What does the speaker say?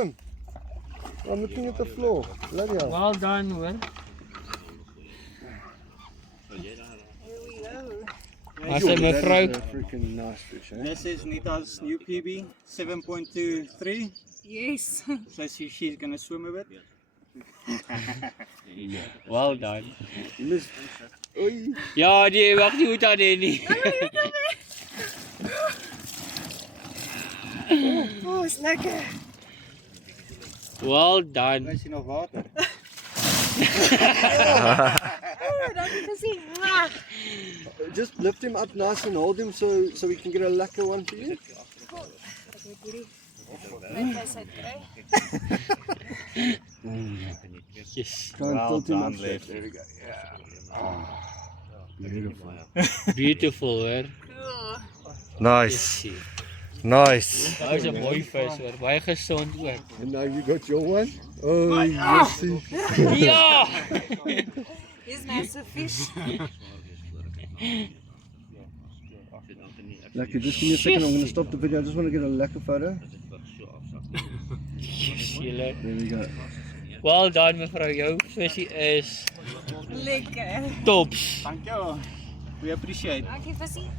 him. I'm looking at the floor. Bloody hell. Well done, hoor. Here we go. Maar sy mevrou, That is a freaking nice fish, eh? This is Nita's new PB, 7.23. Yes. So she's gonna swim a bit. well done. Miss. Oei. Ja, nee, wag nie moet aan nie. Oh, is lekker. Well done. Is hier nog water? Oh, dankie visie. Mwah. Just lift him up nice and hold him so we can get a lekker one for you. Ek weet hierdie net wys uit kry. Yes. Try and tilt him done, up. Lev. There we go. Yeah. Beautiful. Beautiful, hoor. Cool. Nice. Yes. Nice. Daar is 'n mooi vis, hoor. Baie gesond ook. And now you got your one? Oh, yes. Ja! Here's massive fish. Lekker, just give me a second. I'm going to stop the video. I just want to get a lekker photo. Yes, julle. There we go. Well done, mevrou. Jou visie is Lekker. tops. Thank you. We appreciate. Dankie visie.